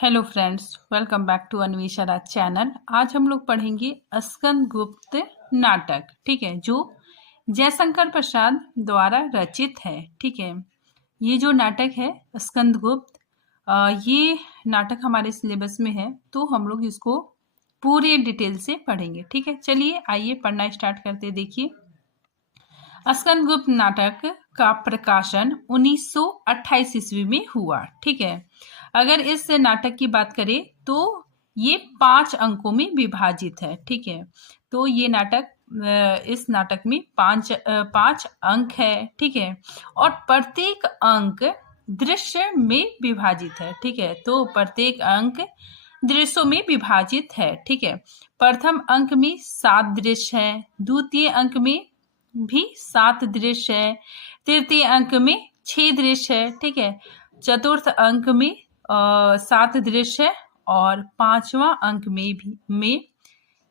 Hello friends, welcome back to Anvesha Raj channel. आज हम लोग पढ़ेंगे स्कंदगुप्त नाटक, ठीक है, जो जयशंकर प्रसाद द्वारा रचित है। ठीक है, ये जो नाटक है स्कंदगुप्त, ये नाटक हमारे सिलेबस में है, तो हम लोग इसको पूरे डिटेल से पढ़ेंगे। ठीक है, चलिए आइए पढ़ना स्टार्ट करते। देखिए, स्कंदगुप्त नाटक का प्रकाशन 1928 ईस्वी में हुआ। ठीक है, अगर इस नाटक की बात करें तो ये 5 अंकों में विभाजित है। ठीक है, तो ये नाटक इस नाटक में पांच अंक है। ठीक है, और प्रत्येक अंक दृश्य में विभाजित है। ठीक है, तो प्रत्येक अंक दृश्यों में विभाजित है। ठीक है, प्रथम अंक में 7 दृश्य है, द्वितीय अंक में भी 7 दृश्य है, तृतीय अंक में 6 दृश्य है। ठीक है, चतुर्थ अंक में 7 दृश्य है और 5वां अंक में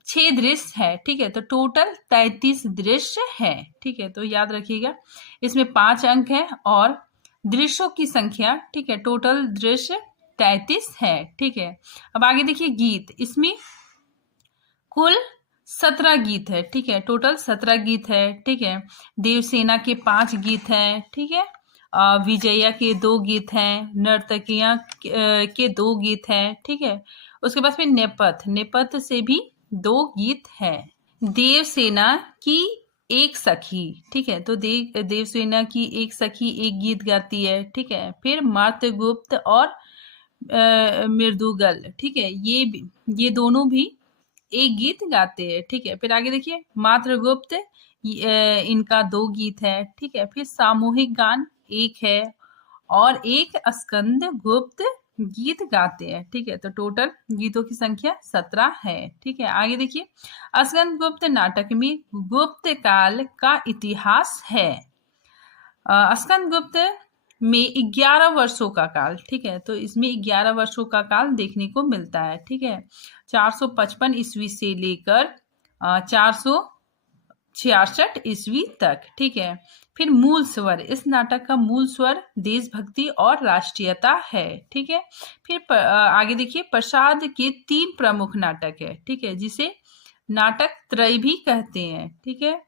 6 दृश्य है। ठीक है, तो टोटल 33 दृश्य है। ठीक है, तो याद रखिएगा, इसमें 5 अंक है और दृश्यों की संख्या, ठीक है, टोटल दृश्य 33 है। ठीक है, अब आगे देखिए गीत, इसमें कुल 17 गीत है। ठीक है, टोटल 17 गीत है। ठीक है, देवसेना के 5 गीत हैं। ठीक है, विजया के 2 गीत हैं, नर्तकियां के 2 गीत हैं। ठीक है, उसके बाद में नेपथ्य से भी 2 गीत है। देवसेना की एक सखी, ठीक है, तो देवसेना की एक सखी एक गीत गाती है। ठीक है, फिर मातृगुप्त और मृदुगल, ठीक है, ये दोनों भी एक गीत गाते हैं। ठीक है, फिर आगे देखिए मातृगुप्त, इनका 2 गीत है। ठीक है, फिर सामूहिक गान एक है और एक स्कंदगुप्त गीत गाते हैं। ठीक है, तो टोटल गीतों की संख्या 17 है। ठीक है, आगे देखिए स्कंदगुप्त नाटक में गुप्त काल का इतिहास है। स्कंदगुप्त में 11 वर्षों का काल, ठीक है, तो इसमें 11 वर्षों का काल देखने को मिलता है। ठीक है, 455 ईस्वी से लेकर 466 ईस्वी तक। ठीक है, फिर मूल स्वर, इस नाटक का मूल स्वर देशभक्ति और राष्ट्रीयता है। ठीक है, फिर आगे देखिए प्रसाद के 3 प्रमुख नाटक है। ठीक है, जिसे नाटक त्रय भी कहते हैं। ठीक है,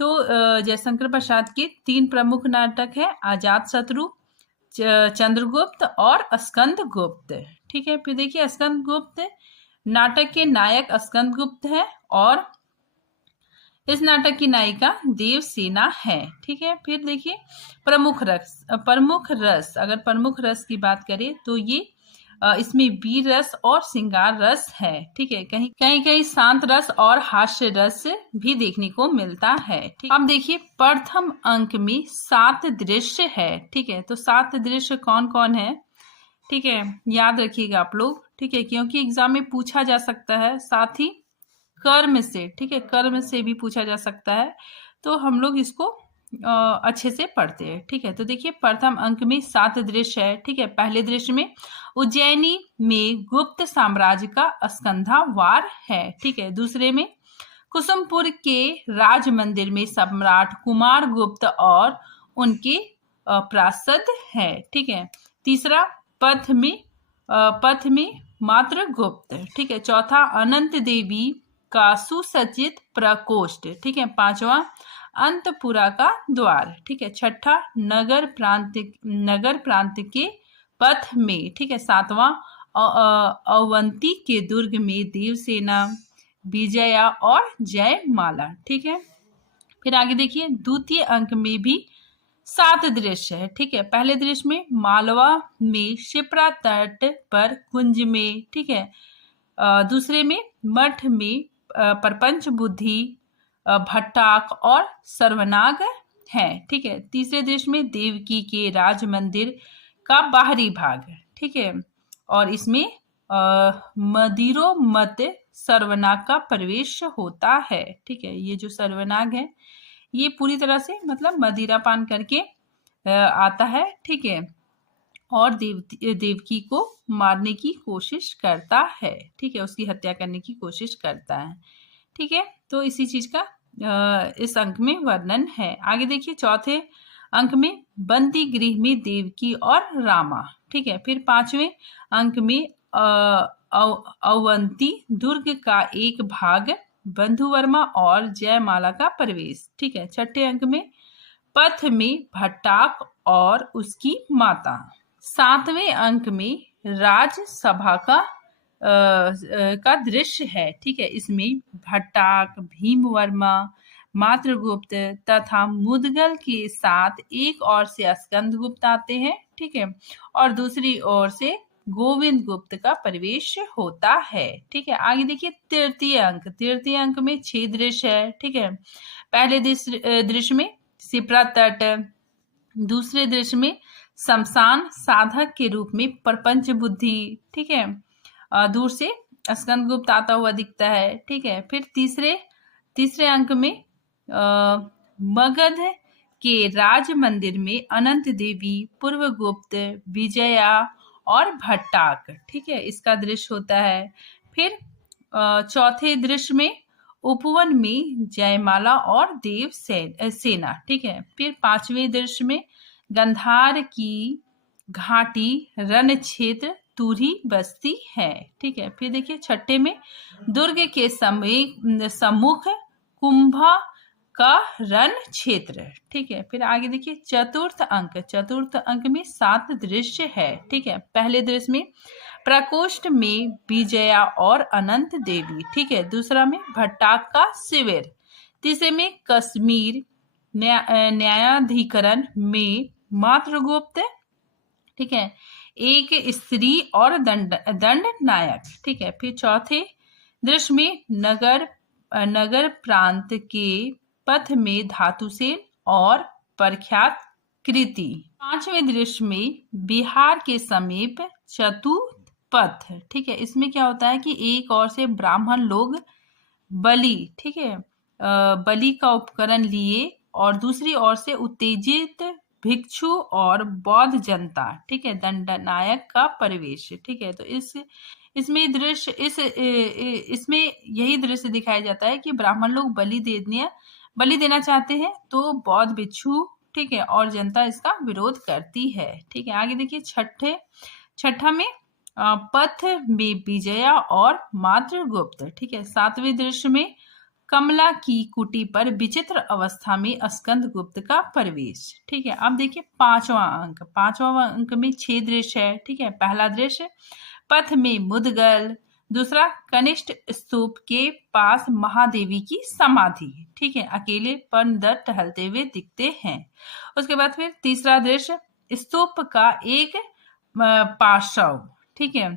तो जयशंकर प्रसाद के 3 प्रमुख नाटक है, अजातशत्रु, चंद्रगुप्त और स्कंदगुप्त। ठीक है, फिर देखिए स्कंदगुप्त नाटक के नायक स्कंदगुप्त है और इस नाटक की नायिका देवसेना है। ठीक है, फिर देखिए प्रमुख रस, अगर प्रमुख रस की बात करें तो ये इसमें वीर रस और श्रृंगार रस है। ठीक है, कहीं शांत रस और हास्य रस भी देखने को मिलता है। ठीक, अब देखिए प्रथम अंक में 7 दृश्य है। ठीक है, तो 7 दृश्य कौन कौन है, ठीक है, याद रखिएगा आप लोग। ठीक है, क्योंकि एग्जाम में पूछा जा सकता है, साथ ही कर्म से, ठीक है, कर्म से भी पूछा जा सकता है, तो हम लोग इसको अच्छे से पढ़ते हैं। ठीक है, तो देखिए प्रथम अंक में 7 दृश्य है। ठीक है, पहले दृश्य में उज्जैनी में गुप्त साम्राज्य का स्कंधावार है। ठीक है, दूसरे में कुसुमपुर के राज मंदिर में सम्राट कुमार गुप्त और उनके प्रासद है। ठीक है, तीसरा पथ में मातृगुप्त। ठीक है, चौथा अनंत देवी का सुसज्जित प्रकोष्ठ। ठीक है, 5वां अंतपुरा का द्वार। ठीक है, छठा नगर प्रांत के पथ में। ठीक है, 7वां अवंती के दुर्ग में देवसेना, विजया और जयमाला। ठीक है, फिर आगे देखिए द्वितीय अंक में भी 7 दृश्य है। ठीक है, पहले दृश्य में मालवा में शिप्रा तट पर कुंज में। ठीक है, दूसरे में मठ में प्रपंच बुद्धि, भट्टाक और सर्वनाग है। ठीक है, तीसरे दृश्य में देवकी के राज मंदिर का बाहरी भाग। ठीक है, और इसमें मदिरोमत सर्वनाग का प्रवेश होता है। ठीक है, ये जो सर्वनाग है ये पूरी तरह से मतलब मदिरा पान करके आता है। ठीक है, और देवकी को मारने की कोशिश करता है। ठीक है, उसकी हत्या करने की कोशिश करता है। ठीक है, तो इसी चीज का इस अंक में वर्णन है। आगे देखिए चौथे अंक में बंदी गृह में देवकी और रामा। ठीक है, फिर 5वें अंक में अवंती दुर्ग का एक भाग, बंधुवर्मा और जयमाला का प्रवेश। ठीक है, छठे अंक में पथ में भट्टाक और उसकी माता। सातवें अंक में राजसभा का दृश्य है। ठीक है, इसमें भट्टाक, भीमवर्मा, मातृगुप्त तथा मुदगल के साथ एक ओर से स्कंदगुप्त आते हैं। ठीक है, और दूसरी ओर से गोविंद गुप्त का प्रवेश होता है। ठीक है, आगे देखिए तृतीय अंक में 6 दृश्य है। ठीक है, पहले दृश्य में सिप्रा तट, दूसरे दृश्य में शमशान साधक के रूप में प्रपंच बुद्धि। ठीक है, दूर से स्कंदगुप्त आता हुआ दिखता है। ठीक है, फिर तीसरे अंक में मगध के राज मंदिर में अनंत देवी, पूर्वगुप्त, विजया और भट्टाक। ठीक है, इसका दृश्य होता है। फिर चौथे दृश्य में उपवन में जयमाला और देव सेना। ठीक है, फिर पांचवें दृश्य में गंधार की घाटी, रण क्षेत्र, तुरही बस्ती है। ठीक है, फिर देखिए छठे में दुर्ग के सम्मुख कुंभा का रण क्षेत्र। ठीक है, फिर आगे देखिए चतुर्थ अंक में 7 दृश्य है। ठीक है, पहले दृश्य में प्रकोष्ठ में विजया और अनंत देवी। ठीक है, दूसरा में भट्टाक का शिविर, तीसरे में कश्मीर न्यायाधिकरण में मातृगुप्त। ठीक है, एक स्त्री और दंड नायक। ठीक है, फिर चौथे दृश्य में नगर प्रांत के पथ में धातुसेन और प्रख्यात कृति। पांचवें दृश्य में बिहार के समीप चतुपथ। ठीक है, इसमें क्या होता है कि एक ओर से ब्राह्मण लोग बलि, ठीक है, बलि का उपकरण लिए और दूसरी ओर से उत्तेजित भिक्षु और बौद्ध जनता। ठीक है, दंडनायक का प्रवेश। ठीक है, तो इसमें यही दृश्य दिखाया जाता है कि ब्राह्मण लोग बलि देना चाहते हैं, तो बौद्ध भिक्षु, ठीक है, और जनता इसका विरोध करती है। ठीक है, आगे देखिए छठा में पथ में विजया और मातृगुप्त। ठीक है, सातवें दृश्य में कमला की कुटी पर विचित्र अवस्था में स्कंदगुप्त का प्रवेश। ठीक है, अब देखिए पांचवा अंक में 6 दृश्य है। ठीक है, पहला दृश्य पथ में मुदगल, दूसरा कनिष्ठ स्तूप के पास महादेवी की समाधि। ठीक है, अकेले पर्णदत्त टहलते हुए दिखते हैं। उसके बाद फिर तीसरा दृश्य स्तूप का एक पार्श्व। ठीक है,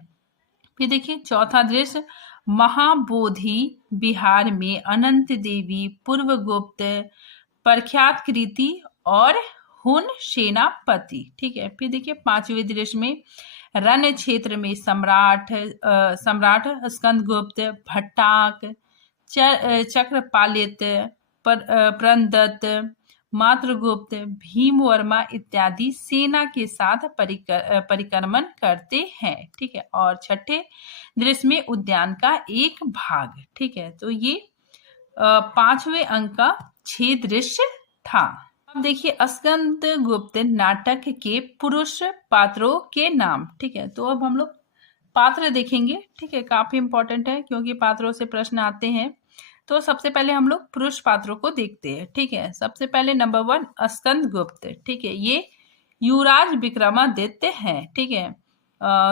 फिर देखिए चौथा दृश्य महाबोधि विहार में अनंत देवी, पूर्वगुप्त, प्रख्यात कृति और हुन सेनापति। ठीक है, फिर देखिए पांचवें दृश्य में रण क्षेत्र में सम्राट स्कंदगुप्त, भट्टाक, चक्रपालित, प्रणदत्त, मातृगुप्त, भीमवर्मा इत्यादि सेना के साथ परिक्रमण करते हैं। ठीक है, और छठे दृश्य में उद्यान का एक भाग। ठीक है, तो ये पांचवें अंक का 6 दृश्य था। अब देखिए स्कंदगुप्त नाटक के पुरुष पात्रों के नाम। ठीक है, तो अब हम लोग पात्र देखेंगे। ठीक है, काफी इंपॉर्टेंट है क्योंकि पात्रों से प्रश्न आते हैं। तो सबसे पहले हम लोग पुरुष पात्रों को देखते हैं। ठीक है, सबसे पहले नंबर 1 स्कंदगुप्त। ठीक है, ये युवराज विक्रमादित्य हैं। ठीक है,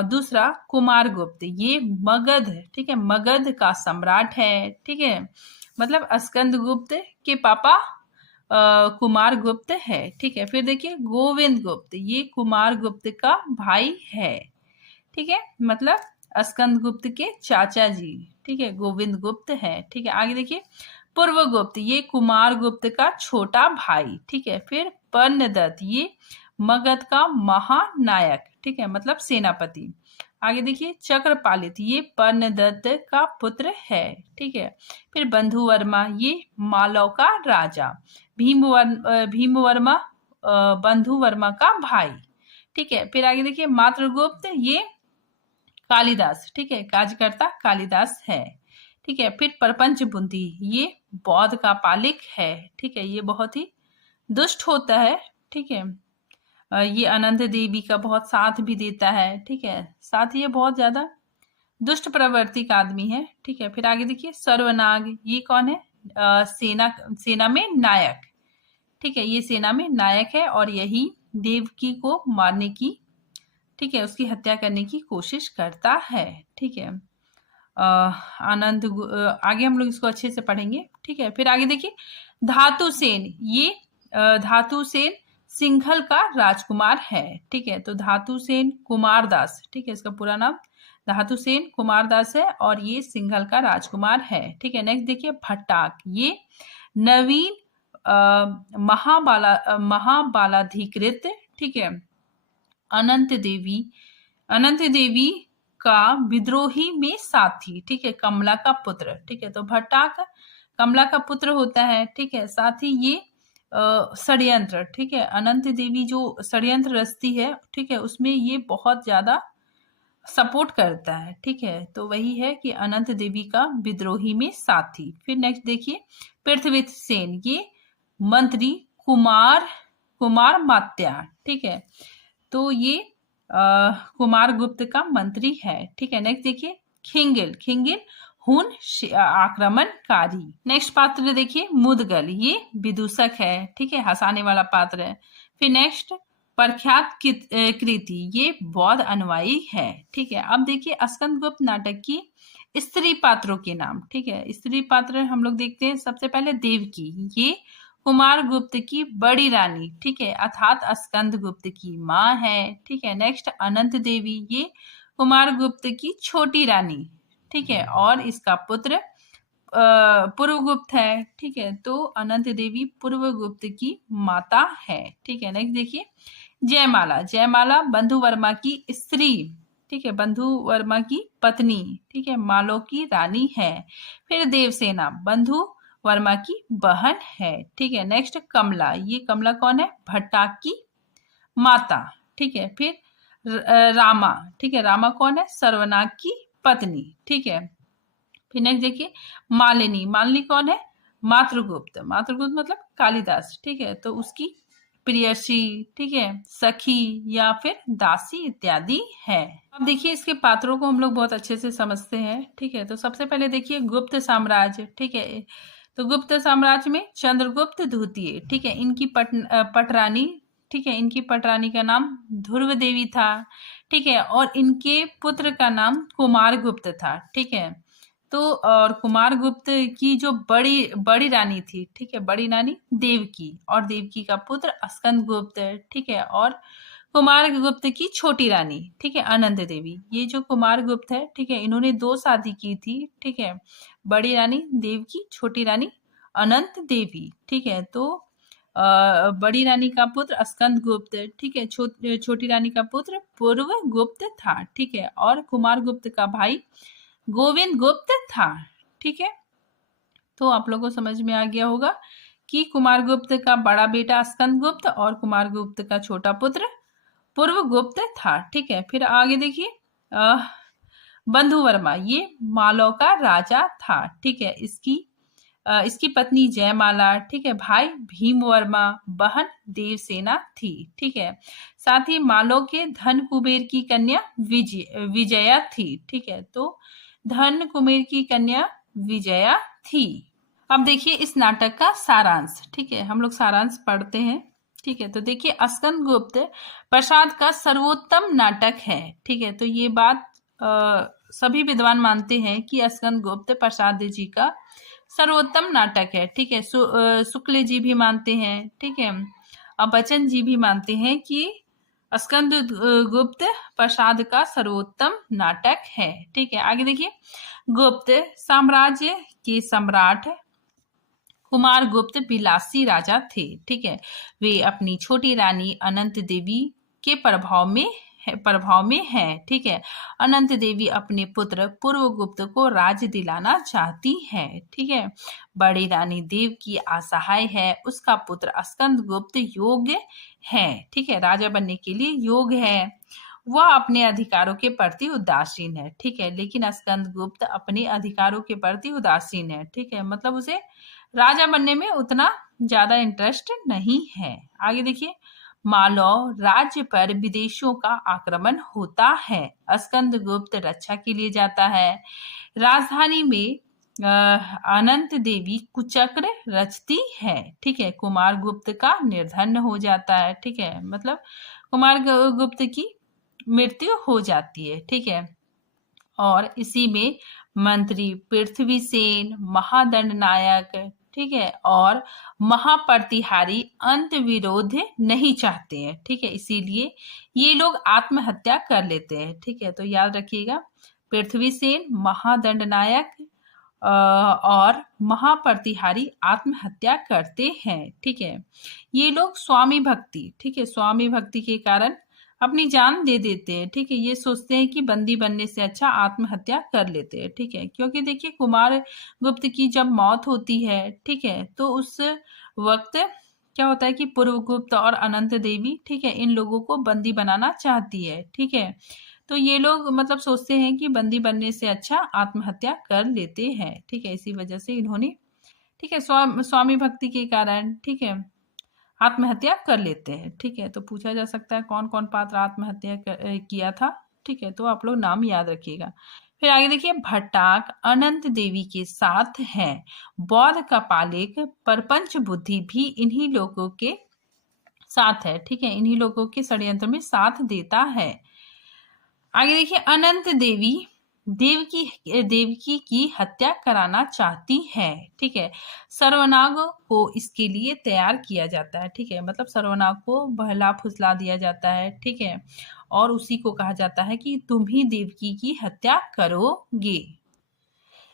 दूसरा कुमारगुप्त, ये मगध, ठीक है, मगध का सम्राट है। ठीक है, मतलब स्कंदगुप्त के पापा कुमारगुप्त है। ठीक है, फिर देखिए गोविंद गुप्त, ये कुमारगुप्त का भाई है। ठीक है, मतलब स्कंदगुप्त के चाचा जी। ठीक है, गोविंद गुप्त है। ठीक है, आगे देखिए पूर्वगुप्त, ये कुमारगुप्त का छोटा भाई। ठीक है, फिर पर्णदत्त, ये मगध का महानायक। ठीक है, मतलब सेनापति। आगे देखिए चक्रपालित, ये पर्णदत्त का पुत्र है। ठीक है, फिर बंधुवर्मा, ये मालव का राजा। भीमवर्मा बंधुवर्मा का भाई। ठीक है, फिर आगे देखिए मातृगुप्त, ये कालिदास, ठीक है, कार्यकर्ता कालिदास है। ठीक है, फिर प्रपंच बुद्धि, ये बौद्ध का पालिक है। ठीक है, ये बहुत ही दुष्ट होता है। ठीक है, ये अनंत देवी का बहुत साथ भी देता है। ठीक है, साथ ही ये बहुत ज्यादा दुष्ट प्रवृत्ति का आदमी है, ठीक है। फिर आगे देखिए सर्वनाग, ये कौन है? सेना में नायक, ठीक है, ये सेना में नायक है और यही देवकी को मारने की, ठीक है, उसकी हत्या करने की कोशिश करता है, ठीक है। आगे हम लोग इसको अच्छे से पढ़ेंगे, ठीक है। फिर आगे देखिए धातुसेन, ये धातुसेन सिंघल का राजकुमार है, ठीक है। तो धातुसेन कुमारदास, ठीक है, इसका पूरा नाम धातुसेन कुमारदास है और ये सिंघल का राजकुमार है, ठीक है। नेक्स्ट देखिए भट्टाक, ये नवीन महाबालाधिकृत, ठीक है, अनंत देवी का विद्रोही में साथी, ठीक है, कमला का पुत्र, ठीक है। तो भट्टाक कमला का पुत्र होता है, ठीक है। साथ ही ये षड्यंत्र, ठीक है, अनंत देवी जो षड्यंत्र रचती है, ठीक है, उसमें ये बहुत ज्यादा सपोर्ट करता है, ठीक है। तो वही है कि अनंत देवी का विद्रोही में साथी। फिर नेक्स्ट देखिए पृथ्वीसेन, ये मंत्री कुमार मात्या, ठीक है। तो ये कुमार गुप्त का मंत्री है, ठीक है। नेक्स्ट देखिए खिंगिल हुन आक्रमणकारी। नेक्स्ट पात्र देखिए मुदगल, ये विदूषक है, ठीक है, हंसाने वाला पात्र है। फिर नेक्स्ट प्रख्यात कृति, ये बौद्ध अनुयायी है, ठीक है। अब देखिए स्कंदगुप्त नाटक की स्त्री पात्रों के नाम, ठीक है। स्त्री पात्र हम लोग देखते हैं, सबसे पहले देवकी, ये कुमार गुप्त की बड़ी रानी, ठीक है, अर्थात स्कंद गुप्त की माँ है, ठीक है। नेक्स्ट अनंत देवी, ये कुमार गुप्त की छोटी रानी, ठीक है, और इसका पुत्र पूर्वगुप्त है, ठीक है। तो अनंत देवी पूर्वगुप्त की माता है, ठीक है। नेक्स्ट देखिए जयमाला बंधु वर्मा की स्त्री, ठीक है, बंधु वर्मा की पत्नी, ठीक है, मालो की रानी है। फिर देवसेना बंधु वर्मा की बहन है, ठीक है। नेक्स्ट कमला, ये कमला कौन है? भट्टाक की माता, ठीक है। फिर रामा, ठीक है, रामा कौन है? सर्वनाग की पत्नी, ठीक है। फिर नेक्स्ट देखिए मालिनी कौन है? मातृगुप्त मतलब कालिदास, ठीक है, तो उसकी प्रियसी, ठीक है, सखी या फिर दासी इत्यादि है। अब देखिए इसके पात्रों को हम लोग बहुत अच्छे से समझते हैं, ठीक है। तो सबसे पहले देखिए गुप्त साम्राज्य, ठीक है, तो गुप्त साम्राज्य में चंद्रगुप्त द्वितीय, ठीक है, इनकी पटरानी, ठीक है, इनकी पटरानी का नाम ध्रुव देवी था, ठीक है, और इनके पुत्र का नाम कुमार गुप्त था, ठीक है। तो और कुमार गुप्त की जो बड़ी रानी थी, ठीक है, बड़ी रानी देवकी, और देवकी का पुत्र स्कंद गुप्त, ठीक है, और कुमार गुप्त की छोटी रानी, ठीक है, अनंत देवी। ये जो कुमार गुप्त है, ठीक है, इन्होंने 2 शादी की थी, ठीक है, बड़ी रानी देवकी, छोटी रानी अनंत देवी, ठीक है। तो बड़ी रानी का पुत्र स्कंद गुप्त, ठीक है, छोटी रानी का पुत्र पूर्व गुप्त था, ठीक है, और कुमार गुप्त का भाई गोविंद गुप्त था, ठीक है। तो आप लोगों को समझ में आ गया होगा कि कुमार गुप्त का बड़ा बेटा स्कंद गुप्त और कुमार गुप्त का छोटा पुत्र पूर्व गुप्त था, ठीक है। फिर आगे देखिए बंधु वर्मा, ये मालव का राजा था, ठीक है, इसकी पत्नी जयमाला, ठीक है, भाई भीम वर्मा, बहन देवसेना थी, ठीक है। साथ ही मालव के धन कुबेर की कन्या विजया थी, ठीक है, तो धन कुबेर की कन्या विजया थी। अब देखिए इस नाटक का सारांश, ठीक है, हम लोग सारांश पढ़ते हैं, ठीक है। तो देखिए स्कंदगुप्त प्रसाद का सर्वोत्तम नाटक है, ठीक है, तो ये बात सभी विद्वान मानते हैं कि स्कंदगुप्त प्रसाद जी का सर्वोत्तम नाटक है, ठीक है। शुक्ल जी भी मानते हैं, ठीक है, और बच्चन जी भी मानते हैं कि स्कंदगुप्त प्रसाद का सर्वोत्तम नाटक है, ठीक है। आगे देखिए गुप्त साम्राज्य के सम्राट कुमार गुप्त विलासी राजा थे, ठीक है, वे अपनी छोटी रानी अनंत देवी के प्रभाव में है, ठीक है। अनंत देवी अपने पुत्र पूर्व गुप्त को राज्य दिलाना चाहती है, ठीक है। बड़ी रानी देव की असहाय है, उसका पुत्र स्कंद गुप्त योग्य है, ठीक है, राजा बनने के लिए योग्य है, वह अपने अधिकारों के प्रति उदासीन है, ठीक है, लेकिन स्कंद गुप्त अपने अधिकारों के प्रति उदासीन है, ठीक है, मतलब उसे राजा बनने में उतना ज्यादा इंटरेस्ट नहीं है। आगे देखिए मालव राज्य पर विदेशियों का आक्रमण होता है। स्कंदगुप्त रक्षा के लिए जाता है। राजधानी में अनंत देवी कुचक्र रचती है। ठीक है, कुमार गुप्त का निर्धन हो जाता है। ठीक है, मतलब कुमार गुप्त की मृत्यु हो जाती है। ठीक है, और इसी में मंत्री पृथ्वीसेन, महादंड नायक, ठीक है, और महाप्रतिहारी अंत विरोध नहीं चाहते हैं। ठीक है, इसीलिए ये लोग आत्महत्या कर लेते हैं। ठीक है, तो याद रखिएगा, पृथ्वीसेन, महादंड नायक और महाप्रतिहारी आत्महत्या करते हैं। ठीक है, ये लोग स्वामी भक्ति, ठीक है, स्वामी भक्ति के कारण अपनी जान दे देते हैं। ठीक है, ये सोचते हैं कि बंदी बनने से अच्छा आत्महत्या कर लेते हैं। ठीक है, क्योंकि देखिए कुमार गुप्त की जब मौत होती है, ठीक है, तो उस वक्त क्या होता है कि पूर्वगुप्त और अनंत देवी, ठीक है, इन लोगों को बंदी बनाना चाहती है। ठीक है, तो ये लोग मतलब सोचते हैं कि बंदी बनने से अच्छा आत्महत्या कर लेते हैं। ठीक है, इसी वजह से इन्होंने, ठीक है, स्वामी भक्ति के कारण, ठीक है, आत्महत्या कर लेते हैं। ठीक है, तो पूछा जा सकता है कौन कौन पात्र आत्महत्या किया था। ठीक है, तो आप लोग नाम याद रखिएगा। फिर आगे देखिए, भट्टाक अनंत देवी के साथ है। बौद्ध का पालेक परपंच बुद्धि भी इन्हीं लोगों के साथ है। ठीक है, इन्हीं लोगों के षड्यंत्र में साथ देता है। आगे देखिए, अनंत देवी देवकी की हत्या कराना चाहती है। ठीक है, सर्वनाग को इसके लिए तैयार किया जाता है। ठीक है, मतलब सर्वनाग को बहला फुसला दिया जाता है। ठीक है, और उसी को कहा जाता है कि तुम ही देवकी की हत्या करोगे।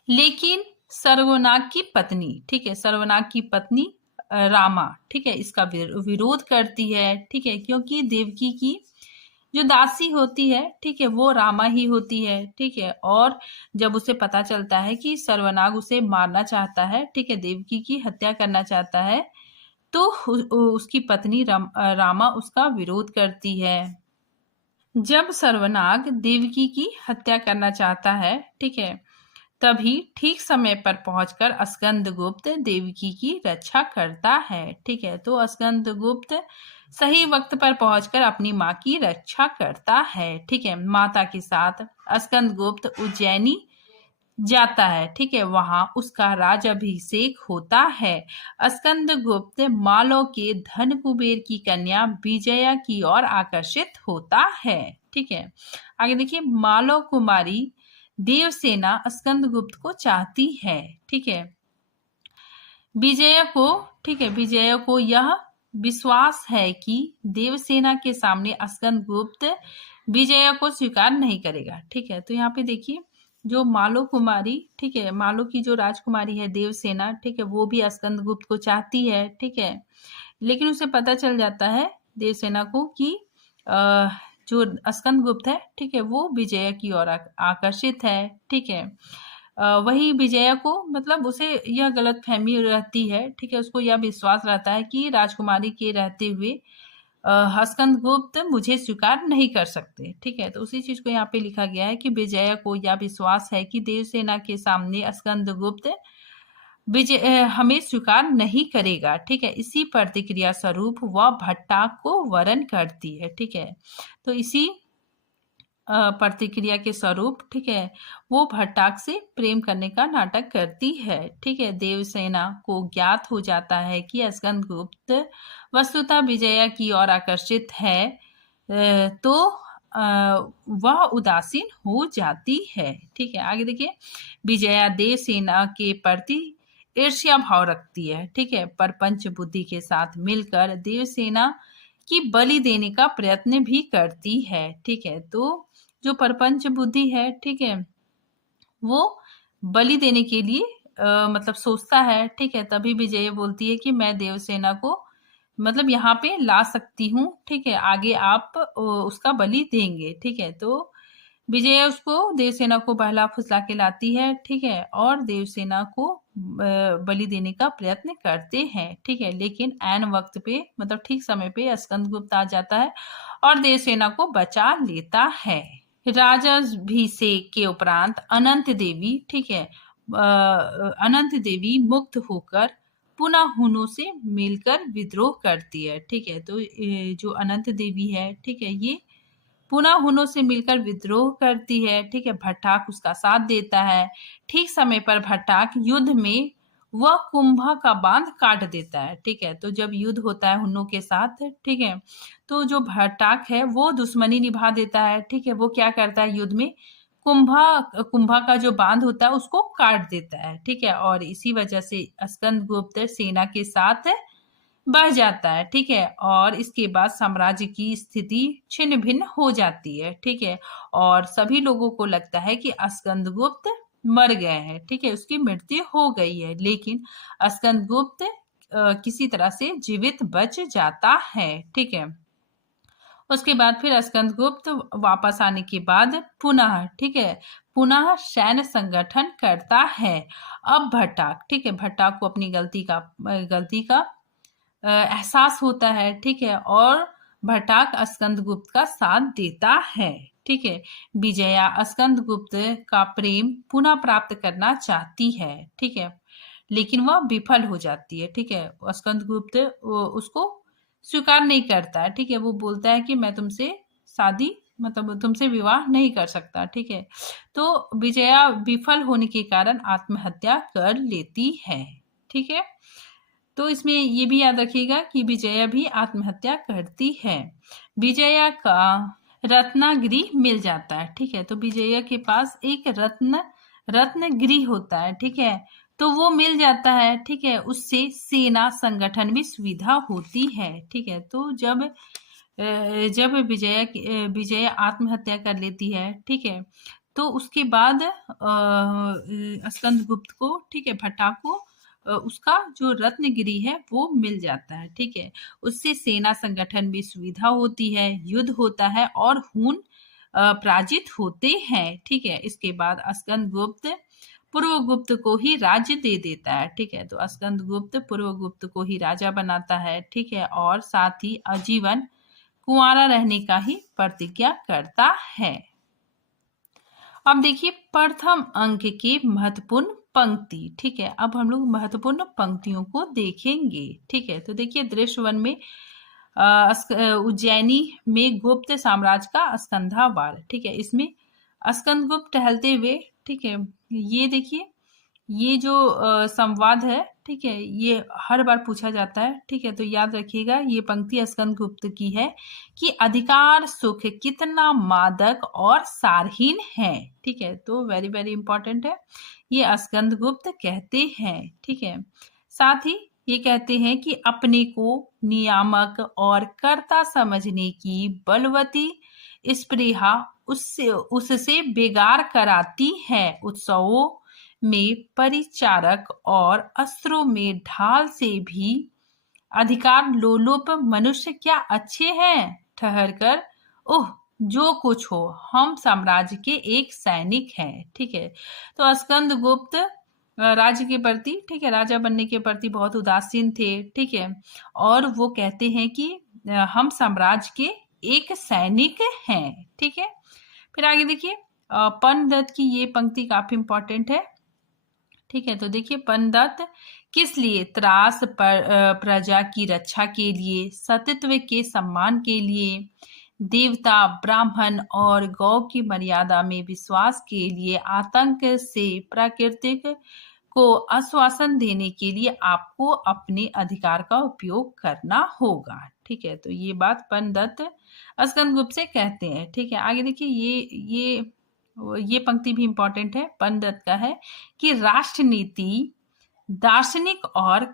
लेकिन सर्वनाग की पत्नी, ठीक है, सर्वनाग की पत्नी रामा, ठीक है, इसका विरोध करती है। ठीक है, क्योंकि देवकी की जो दासी होती है, ठीक है, वो रामा ही होती है। ठीक है, और जब उसे पता चलता है कि सर्वनाग उसे मारना चाहता है, ठीक है, देवकी की हत्या करना चाहता है, तो उसकी पत्नी रामा उसका विरोध करती है। जब सर्वनाग देवकी की हत्या करना चाहता है, ठीक है, तभी ठीक समय पर पहुंचकर स्कंदगुप्त देवकी की रक्षा करता है। ठीक है, तो स्कंदगुप्त सही वक्त पर पहुंचकर अपनी माँ की रक्षा करता है। ठीक है, माता के साथ स्कंदगुप्त उज्जैनी जाता है। ठीक है, वहां उसका राजाभिषेक होता है। स्कंदगुप्त मालव के धन कुबेर की कन्या विजया की ओर आकर्षित होता है। ठीक है, आगे देखिए, मालव कुमारी देवसेना स्कंदगुप्त को चाहती है। ठीक है, विजया को, ठीक है, विजया को यह विश्वास है कि देवसेना के सामने स्कंदगुप्त विजया को स्वीकार नहीं करेगा। ठीक है, तो यहाँ पे देखिए, जो मालो कुमारी, ठीक है, मालो की जो राजकुमारी है देवसेना, ठीक है, वो भी स्कंदगुप्त को चाहती है। ठीक है, लेकिन उसे पता चल जाता है देवसेना को कि जो स्कंदगुप्त है, ठीक है, वो विजया की ओर आकर्षित है। ठीक है, वही विजया को मतलब उसे यह गलतफहमी रहती है। ठीक है, उसको यह विश्वास रहता है कि राजकुमारी के रहते हुए स्कंदगुप्त मुझे स्वीकार नहीं कर सकते। ठीक है, तो उसी चीज को यहाँ पे लिखा गया है कि विजया को यह विश्वास है कि देवसेना के सामने स्कंदगुप्त विजय हमें स्वीकार नहीं करेगा। ठीक है, इसी प्रतिक्रिया स्वरूप वह भट्टाक को वरण करती है। ठीक है, तो इसी प्रतिक्रिया के स्वरूप, ठीक है, वो भट्टाक से प्रेम करने का नाटक करती है। ठीक है, देवसेना को ज्ञात हो जाता है कि स्कंदगुप्त वस्तुतः विजया की ओर आकर्षित है, तो वह उदासीन हो जाती है। ठीक है, आगे देखिए, विजया देवसेना के प्रति ईर्ष्या भाव रखती है। ठीक है, परपंच बुद्धि के साथ मिलकर देवसेना की बलि देने का प्रयत्न भी करती है। ठीक है, तो जो परपंच बुद्धि है, ठीक है, वो बलि देने के लिए मतलब सोचता है। ठीक है, तभी विजय बोलती है कि मैं देवसेना को मतलब यहाँ पे ला सकती हूँ। ठीक है, आगे आप उसका बलि देंगे। ठीक है, तो विजय उसको देवसेना को बहला फुसला के लाती है। ठीक है, और देवसेना को बलि देने का प्रयत्न करते हैं। ठीक है, लेकिन ऐन वक्त पे मतलब ठीक समय पे स्कंदगुप्त आ जाता है और देवसेना को बचा लेता है। राजाभिषेक के उपरांत अनंत देवी, ठीक है, अनंत देवी मुक्त होकर पुनः हुनों से मिलकर विद्रोह करती है। ठीक है, तो जो अनंत देवी है, ठीक है, ये पुनः हुनों से मिलकर विद्रोह करती है। ठीक है, भट्टाक उसका साथ देता है। ठीक समय पर भट्टाक युद्ध में वह कुंभा का बांध काट देता है। ठीक है, तो जब युद्ध होता है हुनों के साथ, ठीक है, तो जो भट्टाक है वो दुश्मनी निभा देता है। ठीक है, वो क्या करता है, युद्ध में कुंभा कुंभा का जो बांध होता है उसको काट देता है। ठीक है, और इसी वजह से स्कंदगुप्त सेना के साथ बढ़ जाता है। ठीक है, और इसके बाद साम्राज्य की स्थिति छिन्न भिन्न हो जाती है। ठीक है, और सभी लोगों को लगता है कि स्कंदगुप्त मर गए हैं। ठीक है, उसकी मृत्यु हो गई है, लेकिन स्कंदगुप्त किसी तरह से जीवित बच जाता है। ठीक है, उसके बाद फिर स्कंदगुप्त वापस आने के बाद पुनः, ठीक है, पुनः सैन्य संगठन करता है। अब भट्टाक, ठीक है, भट्टाक को अपनी गलती का एहसास होता है। ठीक है, और भट्टाक स्कंदगुप्त का साथ देता है। ठीक है, विजया स्कंदगुप्त का प्रेम पुनः प्राप्त करना चाहती है। ठीक है, लेकिन वह विफल हो जाती है। ठीक है, स्कंदगुप्त उसको स्वीकार नहीं करता है। ठीक है, वो बोलता है कि मैं तुमसे शादी मतलब तुमसे विवाह नहीं कर सकता। ठीक है, तो विजया विफल होने के कारण आत्महत्या कर लेती है। ठीक है, तो इसमें ये भी याद रखिएगा कि विजया भी आत्महत्या करती है। विजया का रत्नागिरी मिल जाता है। ठीक है, तो विजया के पास एक रत्नगिरी होता है। ठीक है, तो वो मिल जाता है। ठीक है, उससे सेना संगठन में सुविधा होती है। ठीक है, तो जब विजया आत्महत्या कर लेती है, ठीक है, तो उसके बाद स्कंदगुप्त को, ठीक है, भट्टाक को उसका जो रत्नगिरी है वो मिल जाता है। ठीक है, उससे सेना संगठन में सुविधा होती है, युद्ध होता है और हुन पराजित होते हैं। ठीक है, इसके बाद स्कंदगुप्त पूर्वगुप्त को ही राज्य दे देता है। ठीक है, तो स्कंदगुप्त पूर्वगुप्त को ही राजा बनाता है। ठीक है, और साथ ही आजीवन कुंवारा रहने का ही प्रतिज्ञा करता है। अब देखिए प्रथम अंक की महत्वपूर्ण पंक्ति। ठीक है, अब हम लोग महत्वपूर्ण पंक्तियों को देखेंगे। ठीक है, तो देखिए दृश्य 1 में उज्जैनी में गुप्त साम्राज्य का स्कंधावार। ठीक है, इसमें स्कंदगुप्त टहलते हुए, ठीक है, ये देखिए ये जो संवाद है, ठीक है, ये हर बार पूछा जाता है। ठीक है, तो याद रखिएगा ये पंक्ति स्कंदगुप्त की है कि अधिकार सुख कितना मादक और सारहीन है। ठीक है, तो वेरी वेरी इंपॉर्टेंट है, ये स्कंदगुप्त कहते हैं। ठीक है, साथ ही ये कहते हैं कि अपने को नियामक और कर्ता समझने की बलवती स्पृहा उससे बेगार कराती है। उत्सवों में परिचारक और अस्त्रों में ढाल से भी अधिकार लोलुप मनुष्य क्या अच्छे हैं। ठहर कर ओह जो कुछ हो, हम साम्राज्य के एक सैनिक हैं। ठीक है, तो स्कंदगुप्त राज्य के प्रति, ठीक है, राजा बनने के प्रति बहुत उदासीन थे। ठीक है, और वो कहते हैं कि हम साम्राज्य के एक सैनिक हैं। ठीक है, फिर आगे देखिए पंदत्त की ये पंक्ति काफी इंपॉर्टेंट है। ठीक है, तो देखिए पंदत्त किस लिए त्रास पर प्रजा की रक्षा के लिए, सतित्व के सम्मान के लिए, देवता ब्राह्मण और गौ की मर्यादा में विश्वास के लिए, आतंक से प्राकृतिक को आश्वासन देने के लिए आपको अपने अधिकार का उपयोग करना होगा। ठीक है, तो ये बात पंदत्त स्कंदगुप्त से कहते हैं। ठीक है, आगे देखिए ये पंक्ति भी इंपॉर्टेंट है, पंदत्त का है कि राष्ट्र नीति दार्शनिक और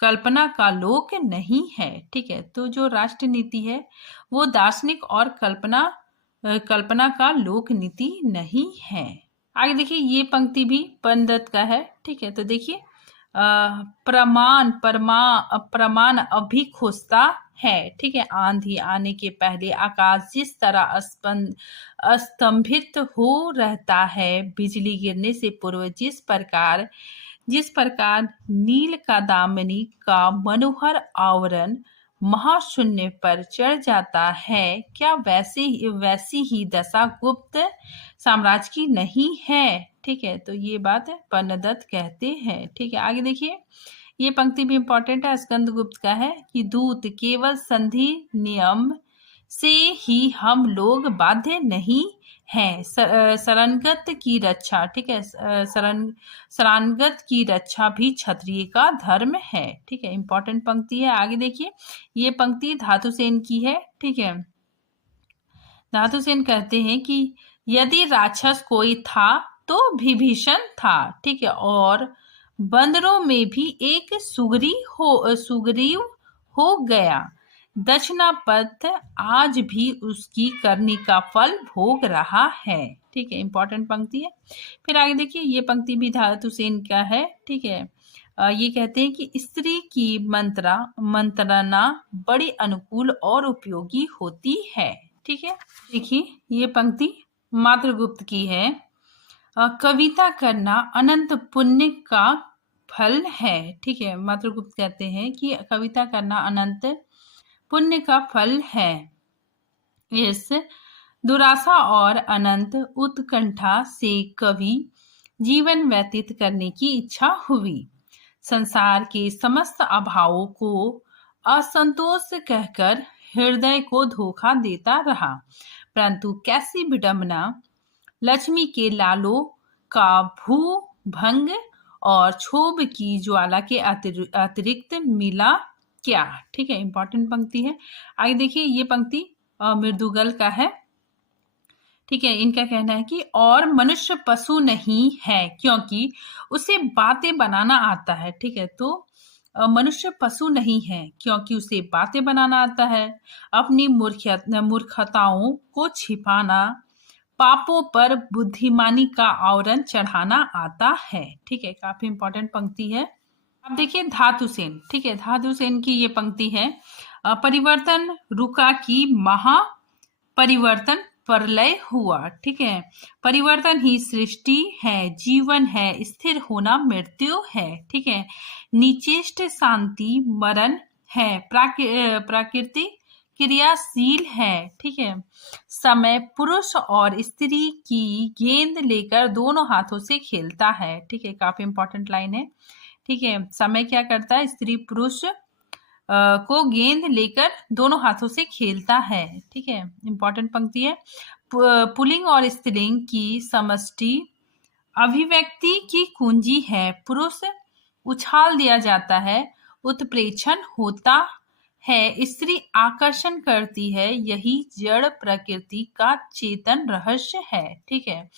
कल्पना का लोक नहीं है। ठीक है, तो जो राष्ट्र नीति है वो दार्शनिक और कल्पना का लोक नीति नहीं है। आगे देखिए ये पंक्ति भी पंदत्त का है। ठीक है, तो देखिए प्रमाण अभी खोजता है। ठीक है, आंधी आने के पहले आकाश जिस तरह स्तंभित हो रहता है, बिजली गिरने से पूर्व जिस प्रकार नील का दामिनी का मनोहर आवरण महाशून्य पर चढ़ जाता है, क्या वैसी ही दशा गुप्त साम्राज्य की नहीं है। ठीक है, तो ये बात पर्णदत्त कहते हैं। ठीक है, आगे देखिए, ये पंक्ति भी इंपॉर्टेंट है, स्कंदगुप्त का है कि दूत केवल संधि नियम से ही हम लोग बाध्य नहीं हैं। शरणगत की रक्षा, ठीक है, शरणागत की रक्षा भी क्षत्रिय का धर्म है। ठीक है, इंपॉर्टेंट पंक्ति है। आगे देखिए, ये पंक्ति धातुसेन की है। ठीक है, धातुसेन कहते हैं कि यदि राक्षस कोई था तो विभीषण था। ठीक है, और बंदरों में भी एक सुग्रीव हो गया। दक्षिणापथ आज भी उसकी करनी का फल भोग रहा है। ठीक है, इंपॉर्टेंट पंक्ति है। फिर आगे देखिए, ये पंक्ति भी धातुसेन का है। ठीक है, ये कहते हैं कि स्त्री की मंत्रणा बड़ी अनुकूल और उपयोगी होती है। ठीक है, देखिए, ये पंक्ति मातृगुप्त की है। कविता करना अनंत पुण्य का फल है। ठीक है, मातृगुप्त कहते हैं कि कविता करना अनंत पुण्य का फल है। इस दुराशा और अनंत उत्कंठा से कवि जीवन व्यतीत करने की इच्छा हुई। संसार के समस्त अभावों को असंतोष कहकर हृदय को धोखा देता रहा, परंतु कैसी विडंबना, लक्ष्मी के लालों का भूभंग और क्षोभ की ज्वाला के अतिरिक्त मिला क्या। ठीक है, इंपॉर्टेंट पंक्ति है। आगे देखिए, ये पंक्ति मृदुगल का है। ठीक है, इनका कहना है कि और मनुष्य पशु नहीं है क्योंकि उसे बातें बनाना आता है। ठीक है, तो मनुष्य पशु नहीं है क्योंकि उसे बातें बनाना आता है, अपनी मूर्खताओं को छिपाना, पापों पर बुद्धिमानी का आवरण चढ़ाना आता है। ठीक है, काफी इंपॉर्टेंट पंक्ति है। अब देखिए धातुसेन। ठीक है, धातुसेन की ये पंक्ति है, परिवर्तन रुका कि महा परिवर्तन प्रलय हुआ। ठीक है, परिवर्तन ही सृष्टि है, जीवन है, स्थिर होना मृत्यु है। ठीक है, निचेष्ट शांति मरण है, प्रकृति क्रियाशील है। ठीक है, समय पुरुष और स्त्री की गेंद लेकर दोनों हाथों से खेलता है। ठीक है, काफी इंपॉर्टेंट लाइन है। ठीक है, समय क्या करता है, स्त्री पुरुष को गेंद लेकर दोनों हाथों से खेलता है। ठीक है, इंपॉर्टेंट पंक्ति है। पुल्लिंग और स्त्रीलिंग की समष्टि अभिव्यक्ति की कुंजी है। पुरुष उछाल दिया जाता है, उत्प्रेक्षण होता है, स्त्री आकर्षण करती है, यही जड़ प्रकृति का चेतन रहस्य है। ठीक है,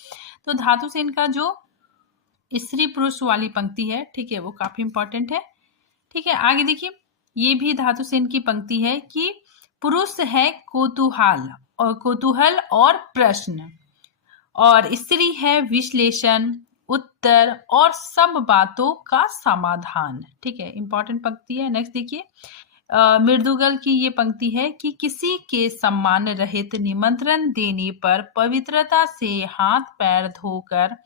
तो धातुसेन का जो स्त्री पुरुष वाली पंक्ति है, ठीक है, वो काफी इंपॉर्टेंट है। ठीक है, आगे देखिए, ये भी धातुसेन की पंक्ति है कि पुरुष है कौतूहल और प्रश्न, और स्त्री है विश्लेषण, उत्तर और सब बातों का समाधान। ठीक है, इंपॉर्टेंट पंक्ति है। नेक्स्ट देखिए, मृदुगल की ये पंक्ति है कि किसी के सम्मान रहित निमंत्रण देने पर पवित्रता से हाथ पैर धोकर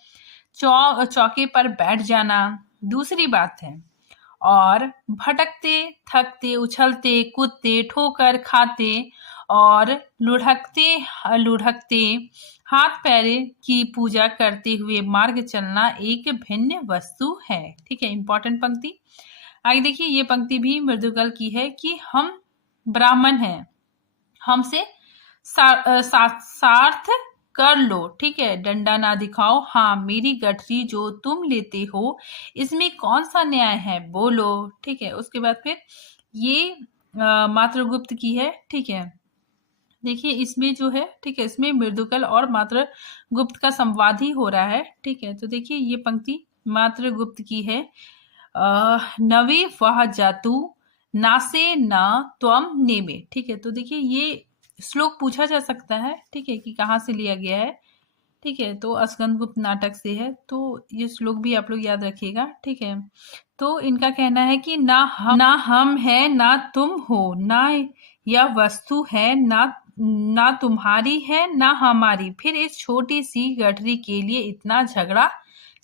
चौके पर बैठ जाना दूसरी बात है, और भटकते थकते उछलते कूदते ठोकर खाते और लुढ़कते हाथ पैर की पूजा करते हुए मार्ग चलना एक भिन्न वस्तु है। ठीक है, इंपॉर्टेंट पंक्ति। आगे देखिए, ये पंक्ति भी मृदुगल की है कि हम ब्राह्मण हैं, हमसे सार्थ कर लो। ठीक है, डंडा ना दिखाओ, हाँ मेरी गठरी जो तुम लेते हो इसमें कौन सा न्याय है, बोलो। ठीक है, उसके बाद फिर ये मातृगुप्त की है। ठीक है, देखिए इसमें जो है, ठीक है, इसमें मृदुगल और मातृगुप्त का संवाद ही हो रहा है। ठीक है, तो देखिए ये पंक्ति मातृगुप्त की है, नवे वह जातु नासे न त्वम नेमे। ठीक है, तो देखिए ये श्लोक पूछा जा सकता है, ठीक है, कि कहाँ से लिया गया है। ठीक है, तो स्कंदगुप्त नाटक से है, तो ये श्लोक भी आप लोग याद रखिएगा। ठीक है, तो इनका कहना है कि ना हम है ना तुम हो, ना यह वस्तु है ना तुम्हारी है ना हमारी, फिर इस छोटी सी गठरी के लिए इतना झगड़ा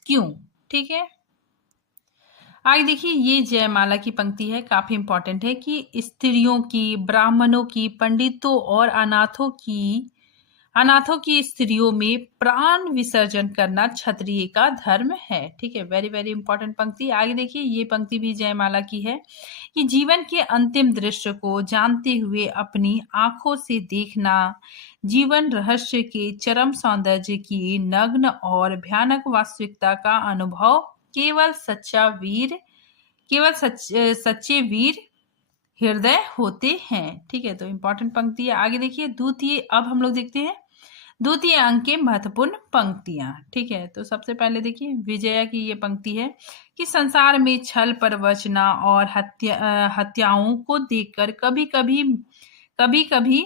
क्यों। ठीक है, आगे देखिए, ये जयमाला की पंक्ति है, काफी इंपॉर्टेंट है कि स्त्रियों की, ब्राह्मणों की, पंडितों और अनाथों की स्त्रियों में प्राण विसर्जन करना क्षत्रिय का धर्म है। ठीक है, वेरी वेरी इंपॉर्टेंट पंक्ति। आगे देखिए, ये पंक्ति भी जयमाला की है कि जीवन के अंतिम दृश्य को जानते हुए अपनी आंखों से देखना, जीवन रहस्य के चरम सौंदर्य की नग्न और भयानक वास्तविकता का अनुभव केवल सच्चे वीर हृदय होते हैं। ठीक है, तो इंपॉर्टेंट पंक्ति है। आगे देखिए, द्वितीय, अब हम लोग देखते हैं द्वितीय अंक के महत्वपूर्ण पंक्तियां। ठीक है, तो सबसे पहले देखिए विजया की ये पंक्ति है कि संसार में छल प्रवचना और हत्याओं को देखकर कभी कभी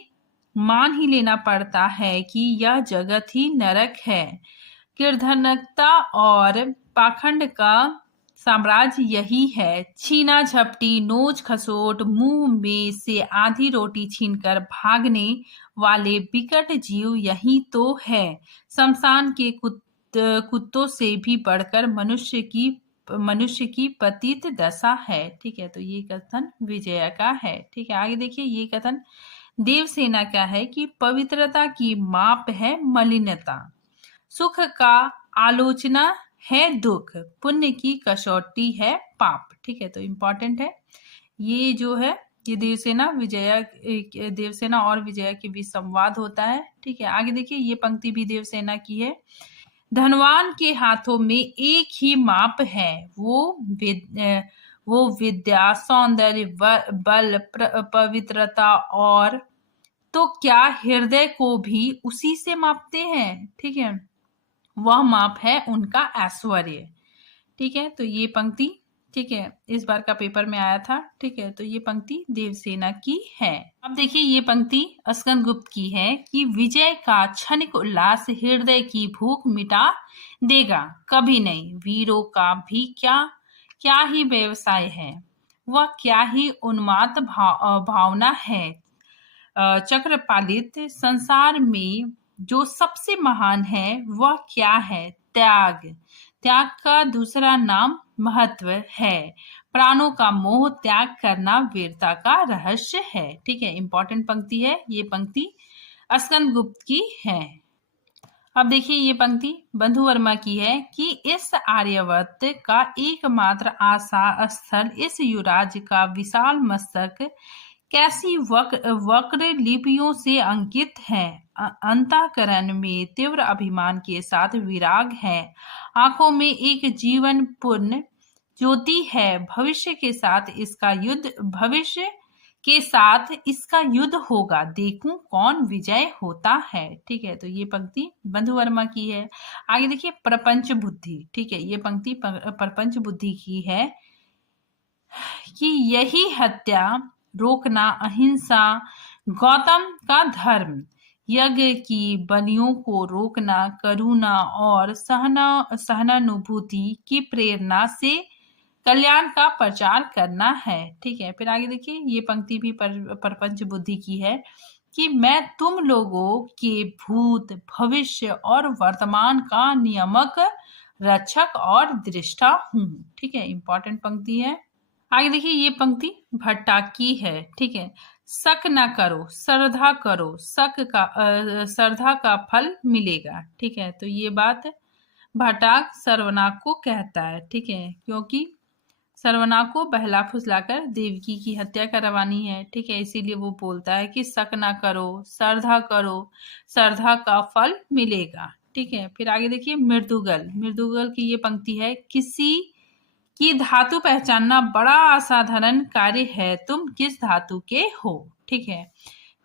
मान ही लेना पड़ता है कि यह जगत ही नरक है। निर्धनता और पाखंड का साम्राज्य यही है। छीना झपटी, नोच खसोट, मुंह में से आधी रोटी छीनकर भागने वाले विकट जीव यही तो है। शमशान के कुत्तों से भी बढ़कर मनुष्य की पतित दशा है। ठीक है, तो ये कथन विजया का है। ठीक है, आगे देखिए, ये कथन देवसेना का है कि पवित्रता की माप है मलिनता, सुख का आलोचना है दुख, पुण्य की कसौटी है पाप। ठीक है, तो इंपॉर्टेंट है ये जो है, ये देवसेना और विजया के बीच संवाद होता है। ठीक है, आगे देखिए, ये पंक्ति भी देवसेना की है। धनवान के हाथों में एक ही माप है, वो विद्या, सौंदर्य, बल, पवित्रता, और तो क्या हृदय को भी उसी से मापते हैं। ठीक है, वह माप है उनका ऐश्वर्य। ठीक है, तो ये पंक्ति, ठीक है, इस बार का पेपर में आया था। ठीक है, तो ये पंक्ति देवसेना की है। अब देखिए, ये पंक्ति स्कंदगुप्त की है कि विजय का क्षणिक उल्लास हृदय की भूख मिटा देगा, कभी नहीं। वीरों का भी क्या ही व्यवसाय है, वह क्या ही उन्माद भावना है। चक्रपालित संसार में जो सबसे महान है वह क्या है? त्याग। त्याग का दूसरा नाम महत्व है। प्राणों का मोह त्याग करना वीरता का रहस्य है। ठीक है, इंपॉर्टेंट पंक्ति है, ये पंक्ति स्कंदगुप्त की है। अब देखिए, ये पंक्ति बंधु वर्मा की है कि इस आर्यवर्त का एकमात्र आशा स्थल इस युवराज का विशाल मस्तक कैसी वक्र लिपियों से अंकित है। अंतःकरण में तीव्र अभिमान के साथ विराग है, आंखों में एक जीवन पूर्ण ज्योति है। भविष्य के साथ इसका युद्ध होगा, देखूं कौन विजय होता है। ठीक है, तो ये पंक्ति बंधु वर्मा की है। आगे देखिए, प्रपंच बुद्धि। ठीक है, ये पंक्ति प्रपंच बुद्धि की है कि यही हत्या रोकना, अहिंसा गौतम का धर्म, यज्ञ की बलियों को रोकना, करुणा और सहानुभूति की प्रेरणा से कल्याण का प्रचार करना है। ठीक है, फिर आगे देखिए, ये पंक्ति भी प्रपंच बुद्धि की है कि मैं तुम लोगों के भूत, भविष्य और वर्तमान का नियामक, रक्षक और दृष्टा हूँ। ठीक है, इंपॉर्टेंट पंक्ति है। आगे देखिए, ये पंक्ति भट्टा की है। ठीक है, शक ना करो, श्रद्धा करो, श्रद्धा का फल मिलेगा। ठीक है, तो ये बात भट्टाक सर्वनाक को कहता है। ठीक है, क्योंकि सर्वनाक को बहला फुसलाकर देवकी की हत्या करवानी है। ठीक है, इसीलिए वो बोलता है कि शक ना करो, करो, श्रद्धा का फल मिलेगा। ठीक है, फिर आगे देखिए, मृदुगल की ये पंक्ति है, किसी की धातु पहचानना बड़ा असाधारण कार्य है, तुम किस धातु के हो। ठीक है,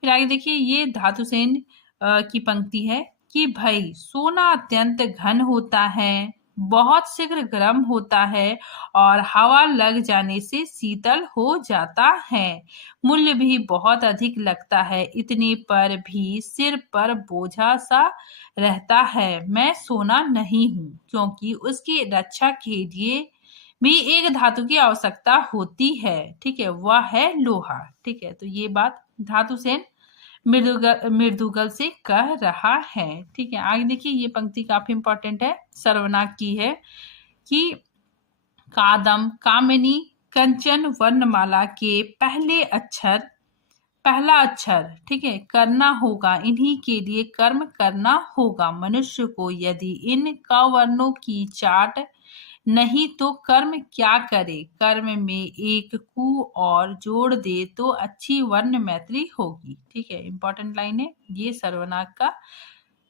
फिर आगे देखिए, ये धातुसेन की पंक्ति है कि भाई सोना अत्यंत घन होता है, बहुत शीघ्र गर्म होता है और हवा लग जाने से शीतल हो जाता है, मूल्य भी बहुत अधिक लगता है, इतने पर भी सिर पर बोझा सा रहता है। मैं सोना नहीं हूँ, क्योंकि उसकी रक्षा के लिए भी एक धातु की आवश्यकता होती है। ठीक है, वह है लोहा। ठीक है, तो ये बात धातुसेन मृदुगल से कह रहा है। ठीक है, आगे देखिए, ये पंक्ति काफी इंपॉर्टेंट है, सर्वनाक की है कि कादम, कामिनी, कंचन वर्णमाला के पहले अक्षर पहला अक्षर, ठीक है, करना होगा, इन्हीं के लिए कर्म करना होगा मनुष्य को, यदि इन कवर्णों की चाट नहीं तो कर्म क्या करे, कर्म में एक कु और जोड़ दे तो अच्छी वर्ण मैत्री होगी। ठीक है, इंपॉर्टेंट लाइन है ये, सर्वनाक का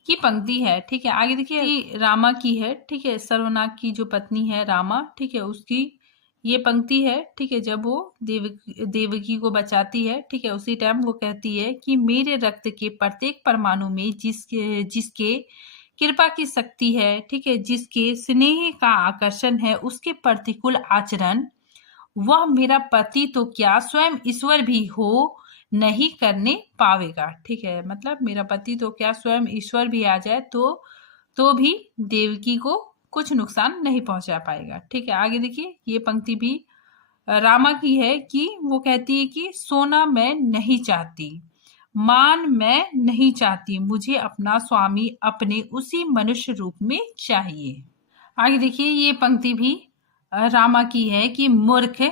की पंक्ति है। ठीक है, आगे देखिए, ये रामा की है। ठीक है, सर्वनाक की जो पत्नी है रामा, ठीक है, उसकी ये पंक्ति है। ठीक है, जब वो देवकी को बचाती है, ठीक है, उसी टाइम वो कहती है कि मेरे रक्त के प्रत्येक परमाणु में जिसके जिसके कृपा की शक्ति है, ठीक है, जिसके स्नेह का आकर्षण है, उसके प्रतिकूल आचरण वह मेरा पति तो क्या स्वयं ईश्वर भी हो नहीं करने पावेगा। ठीक है, मतलब मेरा पति तो क्या स्वयं ईश्वर भी आ जाए तो भी देवकी को कुछ नुकसान नहीं पहुंचा पाएगा। ठीक है, आगे देखिए, ये पंक्ति भी रामा की है कि वो कहती है कि सोना मैं नहीं चाहती, मान मैं नहीं चाहती, मुझे अपना स्वामी अपने उसी मनुष्य रूप में चाहिए। आगे देखिए, ये पंक्ति भी रामा की है कि मूर्ख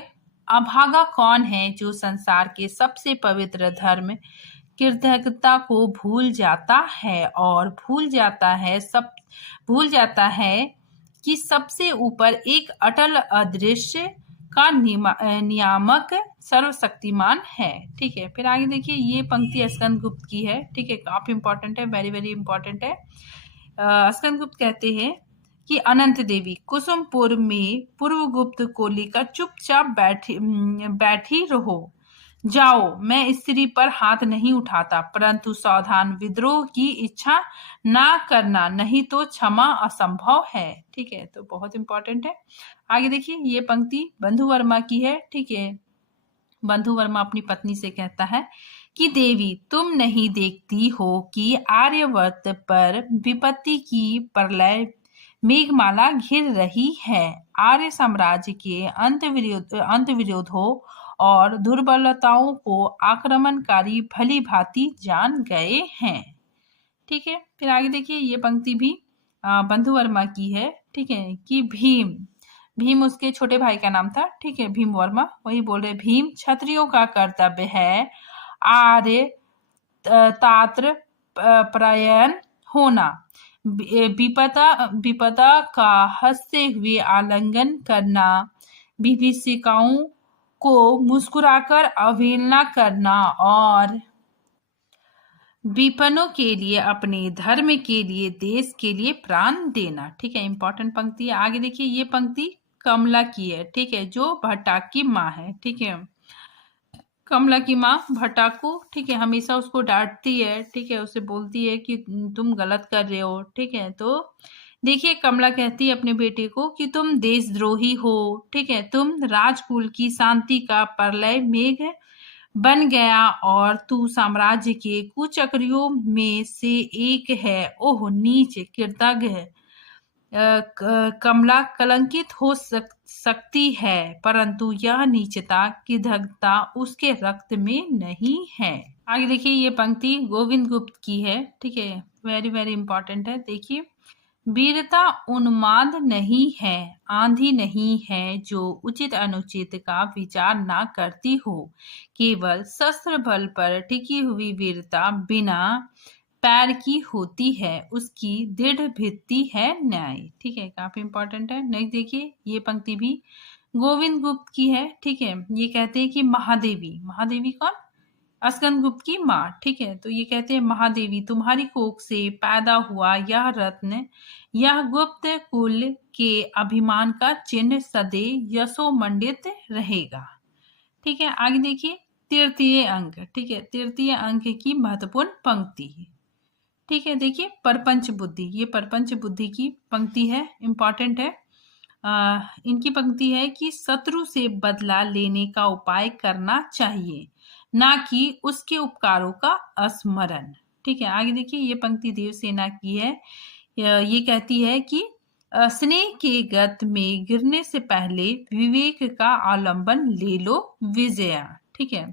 अभागा कौन है जो संसार के सबसे पवित्र धर्म कृतज्ञता को भूल जाता है कि सबसे ऊपर एक अटल अदृश्य का नियामक सर्वशक्तिमान है। ठीक है, फिर आगे देखिए, ये पंक्ति स्कंद गुप्त की है। ठीक है, काफी इंपॉर्टेंट है, वेरी वेरी इंपॉर्टेंट है। स्कंद गुप्त कहते हैं कि अनंत देवी कुसुमपुर में पूर्वगुप्त को लेकर चुपचाप बैठी रहो, जाओ, मैं स्त्री पर हाथ नहीं उठाता, परंतु सावधान, विद्रोह की इच्छा ना करना, नहीं तो क्षमा असंभव है। ठीक है, तो बहुत इंपॉर्टेंट है। आगे देखिए, ये पंक्ति बंधु वर्मा की है। ठीक है, बंधु वर्मा अपनी पत्नी से कहता है कि देवी, तुम नहीं देखती हो कि आर्यवर्त पर विपत्ति की प्रलय मेघमाला घिर रही है, आर्य साम्राज्य के अंत विरोधों और दुर्बलताओं को आक्रमणकारी भली भांति जान गए हैं। ठीक है, फिर आगे देखिए, ये पंक्ति भी बंधु वर्मा की है। ठीक है, कि भीम उसके छोटे भाई का नाम था। ठीक है, भीम वर्मा वही बोल रहे, भीम, क्षत्रियों का कर्तव्य है आर्य तात्र प्रयन होना, विपदा का हंसते हुए आलिंगन करना, विभीषिकाओं को मुस्कुराकर अवहेलना करना और विपन्नों के लिए, अपने धर्म के लिए, देश के लिए प्राण देना। ठीक है, इंपॉर्टेंट पंक्ति है। आगे देखिए, ये पंक्ति कमला की है। ठीक है, जो भट्टाक की माँ है। ठीक है, कमला की माँ भट्टाक को, ठीक है, हमेशा उसको डांटती है। ठीक है, उसे बोलती है कि तुम गलत कर रहे हो। ठीक है, तो देखिए, कमला कहती है अपने बेटे को कि तुम देशद्रोही हो। ठीक है, तुम राजकुल की शांति का प्रलय मेघ बन गया और तू साम्राज्य के कुचक्रियों में से एक है। ओह नीच, कृतज्ञ कमला कलंकित हो सकती है, परंतु यह नीचता कृतज्ञता उसके रक्त में नहीं है। आगे देखिए, ये पंक्ति गोविंद गुप्त की है। ठीक है, वेरी वेरी इंपॉर्टेंट है। देखिए, वीरता उन्माद नहीं है, आंधी नहीं है जो उचित अनुचित का विचार ना करती हो, केवल शस्त्र बल पर टिकी हुई वीरता बिना पैर की होती है, उसकी दृढ़ भित्ति है न्याय। ठीक है, काफी इंपॉर्टेंट है। नेक्स्ट देखिए, ये पंक्ति भी गोविंद गुप्त की है। ठीक है, ये कहते हैं कि महादेवी कौन, स्कंद गुप्त की माँ। ठीक है, तो ये कहते हैं, महादेवी, तुम्हारी कोख से पैदा हुआ यह रत्न, यह गुप्त कुल के अभिमान का चिन्ह सदैव यशोमंडित रहेगा। ठीक है, आगे देखिए, तृतीय अंक। ठीक है, तृतीय अंक की महत्वपूर्ण पंक्ति। ठीक है, देखिए, परपंच बुद्धि, ये परपंच बुद्धि की पंक्ति है, इंपॉर्टेंट है। इनकी पंक्ति है कि शत्रु से बदला लेने का उपाय करना चाहिए, ना कि उसके उपकारों का स्मरण। ठीक है, आगे देखिए, ये पंक्ति देवसेना की है। ये कहती है कि स्नेह के गत में गिरने से पहले विवेक का आलंबन ले लो विजया। ठीक है,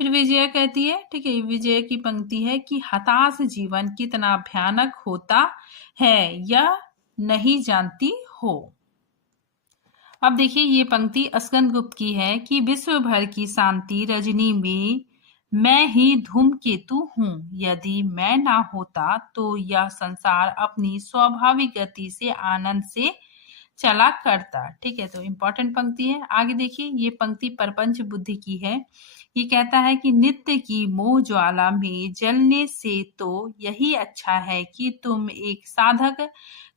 फिर विजया कहती है, ठीक है, विजय की पंक्ति है कि हताश जीवन कितना भयानक होता है यह नहीं जानती हो। अब देखिए, ये पंक्ति स्कंद गुप्त की है कि विश्व भर की शांति रजनी में मैं ही धूमकेतु हूँ, यदि मैं ना होता तो यह संसार अपनी स्वाभाविक गति से आनंद से चला करता। ठीक है, तो इम्पोर्टेंट पंक्ति है। आगे देखिए, ये पंक्ति प्रपंच बुद्धि की है। ये कहता है कि नित्य की मोह ज्वाला में जलने से तो यही अच्छा है कि तुम एक साधक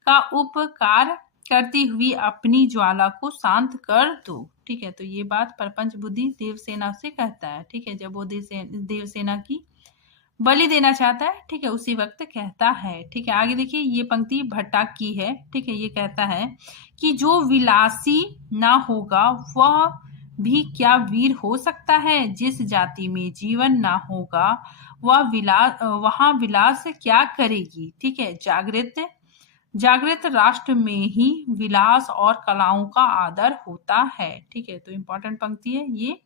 का उपकार करती हुई अपनी ज्वाला को शांत कर दो। ठीक है, तो ये बात प्रपंच बुद्धि देवसेना से कहता है। ठीक है, जब वो देवसेना की बलि देना चाहता है, ठीक है, उसी वक्त कहता है। ठीक है, आगे देखिए, ये पंक्ति भट्टाक की है। ठीक है, ये कहता है कि जो विलासी ना होगा वह भी क्या वीर हो सकता है। जिस जाति में जीवन ना होगा वहां विलास क्या करेगी। ठीक है, जागृत राष्ट्र में ही विलास और कलाओं का आदर होता है। ठीक है, तो इम्पोर्टेंट पंक्ति है ये।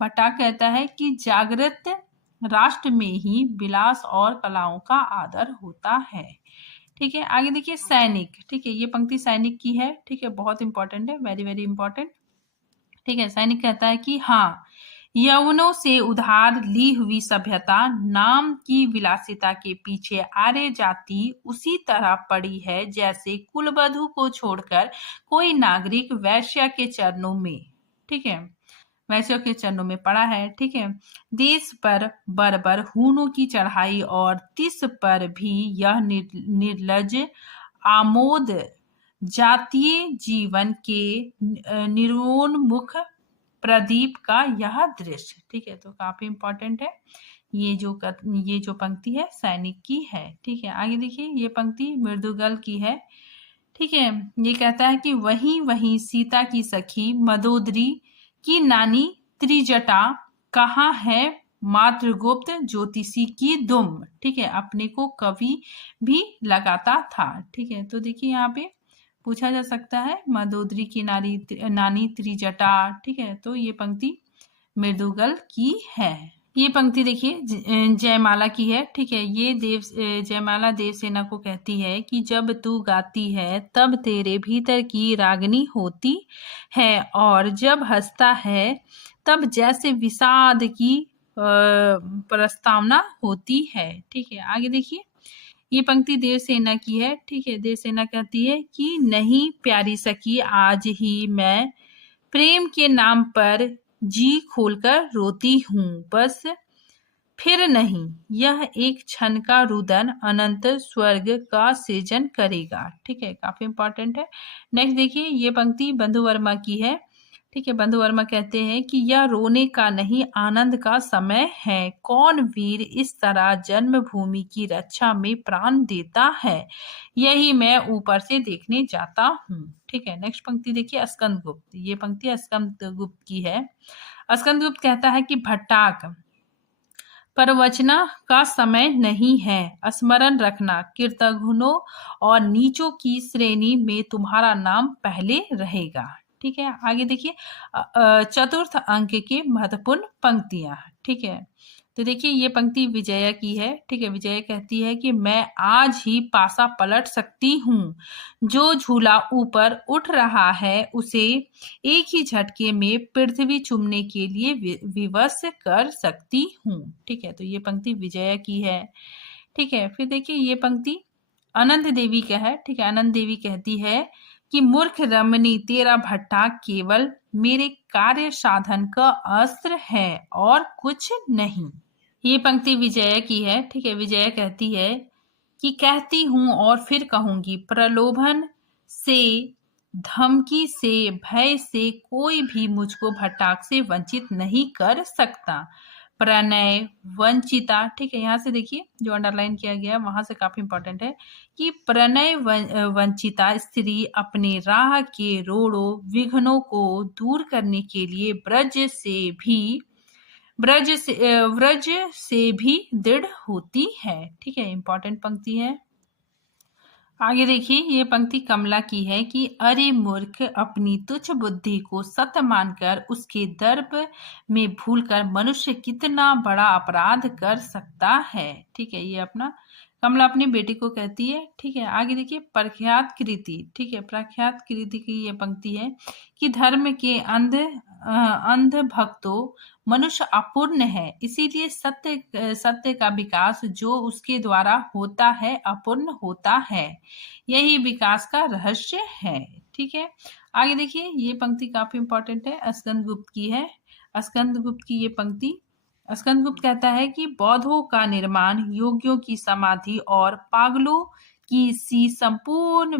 भट्टाक कहता है कि जागृत राष्ट्र में ही विलास और कलाओं का आदर होता है। ठीक है, आगे देखिए, सैनिक। ठीक है, ये पंक्ति सैनिक की है। ठीक है, बहुत इंपॉर्टेंट है, वेरी वेरी इंपॉर्टेंट। ठीक है, सैनिक कहता है कि हाँ, यवनों से उधार ली हुई सभ्यता नाम की विलासिता के पीछे आर्य जाति उसी तरह पड़ी है जैसे कुलवधु को छोड़कर कोई नागरिक वैश्य के चरणों में, ठीक है, वैश्यों के चरणों में पड़ा है। ठीक है, देश पर बर्बर हूणों की चढ़ाई और तिस पर भी यह निर्लज आमोद जातीय जीवन के निरोन्मुख प्रदीप का यह दृश्य। ठीक है, तो काफी इंपॉर्टेंट है। ये जो पंक्ति है सैनिक की है। ठीक है, आगे देखिए, ये पंक्ति मृदुगल की है। ठीक है, ये कहता है कि वहीं सीता की सखी मदोदरी की नानी त्रिजटा कहाँ है मातृगुप्त ज्योतिषी की दुम। ठीक है, अपने को कवि भी लगाता था। ठीक है, तो देखिए यहाँ पे पूछा जा सकता है मदोदरी की नानी त्रिजटा। ठीक है, तो ये पंक्ति मृदुगल की है। ये पंक्ति देखिए जयमाला की है। ठीक है, ये जयमाला देवसेना को कहती है कि जब तू गाती है तब तेरे भीतर की रागनी होती है और जब हंसता है तब जैसे विषाद की प्रस्तावना होती है। ठीक है, आगे देखिए, ये पंक्ति देवसेना की है। ठीक है, देवसेना कहती है कि नहीं प्यारी सखी, आज ही मैं प्रेम के नाम पर जी खोलकर रोती हूँ, बस फिर नहीं, यह एक क्षण का रुदन अनंत स्वर्ग का सृजन करेगा। ठीक है, काफी इंपॉर्टेंट है। नेक्स्ट देखिए, ये पंक्ति बंधु वर्मा की है। ठीक है, बंधु वर्मा कहते हैं कि यह रोने का नहीं आनंद का समय है। कौन वीर इस तरह जन्मभूमि की रक्षा में प्राण देता है, यही मैं ऊपर से देखने जाता हूँ। ठीक है, नेक्स्ट पंक्ति देखिए, स्कंदगुप्त। ये पंक्ति स्कंदगुप्त की है। स्कंदगुप्त कहता है कि भट्टाक, प्रवचना का समय नहीं है, स्मरण रखना कीर्तघ्नों और नीचों की श्रेणी में तुम्हारा नाम पहले रहेगा। ठीक है, आगे देखिए, चतुर्थ अंक के महत्वपूर्ण पंक्तियां। ठीक है, तो देखिए, ये पंक्ति विजया की है। ठीक है, विजया कहती है कि मैं आज ही पासा पलट सकती हूँ, जो झूला ऊपर उठ रहा है उसे एक ही झटके में पृथ्वी चूमने के लिए विवश कर सकती हूँ। ठीक है, तो ये पंक्ति विजया की है। ठीक है, फिर देखिए, ये पंक्ति अनंत देवी का है। ठीक है, अनंत देवी कहती है कि मूर्ख रमणी, तेरा भट्टा केवल मेरे कार्य साधन का अस्त्र है और कुछ नहीं। ये पंक्ति विजया की है। ठीक है, विजया कहती है कि कहती हूँ और फिर कहूंगी, प्रलोभन से, धमकी से, भय से कोई भी मुझको भट्टाक से वंचित नहीं कर सकता। प्रणय वंचिता। ठीक है, यहाँ से देखिए जो अंडरलाइन किया गया वहां से काफी इंपॉर्टेंट है कि प्रणय वंचिता स्त्री अपने राह के रोड़ों विघ्नों को दूर करने के लिए व्रज से भी दृढ़ होती है। ठीक है, इंपॉर्टेंट पंक्ति है। आगे देखिए, ये पंक्ति कमला की है कि अरे मूर्ख, अपनी तुच्छ बुद्धि को सत्य मानकर उसके दर्प में भूलकर मनुष्य कितना बड़ा अपराध कर सकता है। ठीक है, ये अपना कमला अपने बेटे को कहती है। ठीक है, आगे देखिए प्रख्यात कृति। ठीक है, प्रख्यात कृति की ये पंक्ति है कि धर्म के अंध भक्तों मनुष्य अपूर्ण है, इसीलिए सत्य का विकास जो उसके द्वारा होता है अपूर्ण होता है, यही विकास का रहस्य है। ठीक है, आगे देखिए ये पंक्ति काफी इंपॉर्टेंट है, स्कंदगुप्त की है। स्कंदगुप्त की ये पंक्ति, स्कंदगुप्त कहता है कि बौद्धों का निर्माण, योगियों की समाधि और पागलों की सी संपूर्ण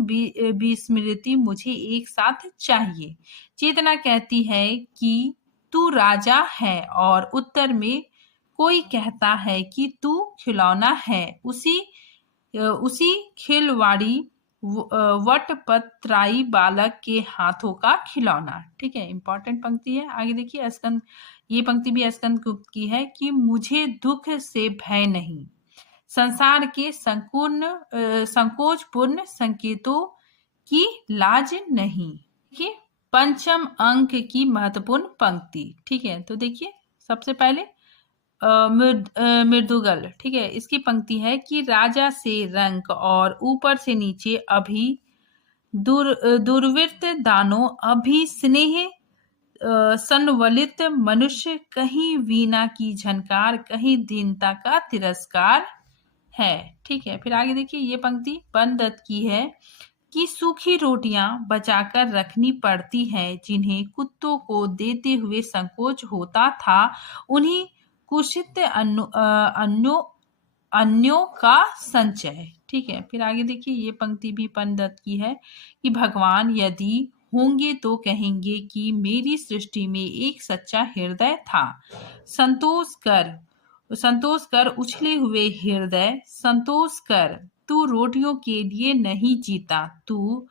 विस्मृति मुझे एक साथ चाहिए। चेतना कहती है कि तू राजा है और उत्तर में कोई कहता है कि तू खिलौना है, उसी खिलवाड़ी वटपत्राई बालक के हाथों का खिलौना। ठीक है, इंपॉर्टेंट पंक्ति है। आगे देखिए ये पंक्ति भी स्कंदगुप्त की है कि मुझे दुख से भय नहीं, संसार के संकोचपूर्ण संकेतों की लाज नहीं। देखिए पंचम अंक की महत्वपूर्ण पंक्ति। ठीक है, तो देखिए सबसे पहले मृदुगल। ठीक है, इसकी पंक्ति है कि राजा से रंक और ऊपर से नीचे अभी दुर्वृत्त दानों अभी स्नेह संवलित मनुष्य, कहीं वीणा की झनकार, कहीं दीनता का तिरस्कार है। ठीक है, फिर आगे देखिए ये पंक्ति पंदत की है कि सूखी रोटियां बचाकर रखनी पड़ती हैं, जिन्हें कुत्तों को देते हुए संकोच होता था, उन्हीं कुशित अन्यों का संचय। ठीक है, फिर आगे देखिए ये पंक्ति भी पंदत की है कि भगवान यदि होंगे तो कहेंगे कि मेरी सृष्टि में एक सच्चा हृदय था, संतोष कर उछले हुए हृदय, संतोष कर तू रोटियों के लिए नहीं जीता, तू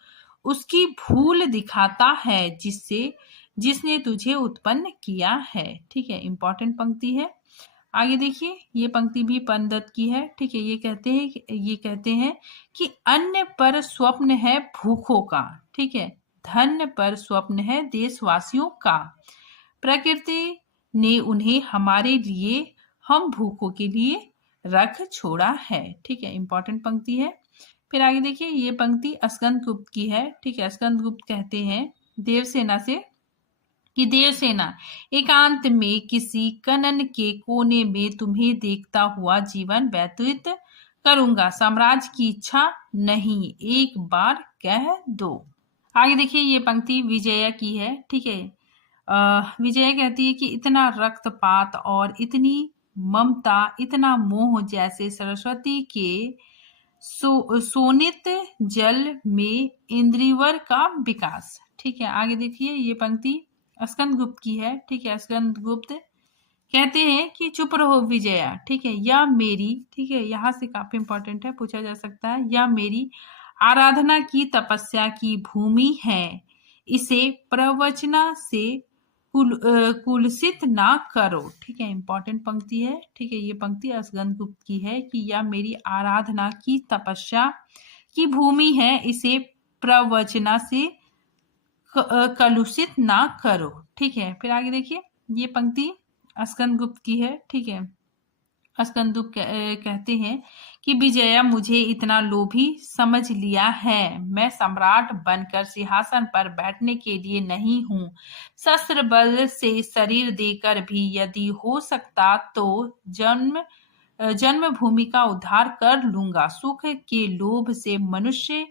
उसकी भूल दिखाता है जिसने तुझे उत्पन्न किया है। ठीक है, इंपॉर्टेंट पंक्ति है। आगे देखिए ये पंक्ति भी पंदत की है। ठीक है, ये कहते हैं कि अन्न पर स्वप्न है भूखों का। ठीक है, धन पर स्वप्न है देशवासियों का, प्रकृति ने उन्हें हमारे लिए, हम भूखों के लिए रख छोड़ा है। ठीक है, इंपॉर्टेंट पंक्ति है। फिर आगे देखिए ये पंक्ति स्कंदगुप्त की है। ठीक है, स्कंदगुप्त कहते हैं देवसेना से कि देवसेना, एकांत में किसी कनन के कोने में तुम्हें देखता हुआ जीवन व्यतीत करूंगा, साम्राज्य की इच्छा नहीं, एक बार कह दो। आगे देखिए ये पंक्ति विजया की है। ठीक है, विजया कहती है कि इतना रक्तपात और इतनी ममता, इतना मोह जैसे सरस्वती के सोनित जल में इंद्रिवर का विकास। ठीक है, आगे देखिए ये पंक्ति स्कंदगुप्त की है। ठीक है, स्कंदगुप्त कहते हैं कि चुप रहो विजया। ठीक है, या मेरी, ठीक है, यहाँ से काफी इंपॉर्टेंट है, पूछा जा सकता है, या मेरी आराधना की तपस्या की भूमि है, इसे प्रवचना से कुलसित ना करो। ठीक है, इंपॉर्टेंट पंक्ति है। ठीक है, ये पंक्ति स्कंदगुप्त की है कि या मेरी आराधना की तपस्या की भूमि है, इसे प्रवचना से कलुषित ना करो। ठीक है, फिर आगे देखिए ये पंक्ति स्कंदगुप्त की है। ठीक है, स्कंदगुप्त कहते हैं कि विजया, मुझे इतना लोभी समझ लिया है, मैं सम्राट बनकर सिंहासन पर बैठने के लिए नहीं हूँ, शस्त्र बल से शरीर देकर भी यदि हो सकता तो जन्मभूमि का उद्धार कर लूंगा, सुख के लोभ से, मनुष्य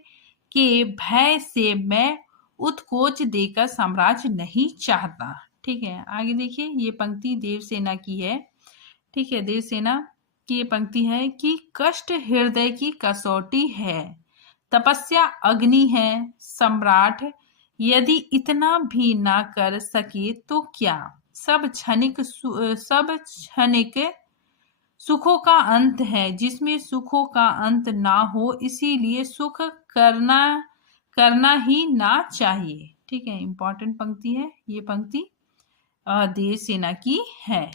के भय से मैं उत्कोच देकर साम्राज्य नहीं चाहता। ठीक है, आगे देखिए ये पंक्ति देवसेना की है। ठीक है, देवसेना की ये पंक्ति है कि कष्ट हृदय की कसौटी है, तपस्या अग्नि है, सम्राट यदि इतना भी ना कर सके तो क्या, सब क्षणिक सुखों का अंत है, जिसमें सुखों का अंत ना हो, इसीलिए सुख करना ही ना चाहिए। ठीक है, इंपॉर्टेंट पंक्ति है, ये पंक्ति देवसेना की है।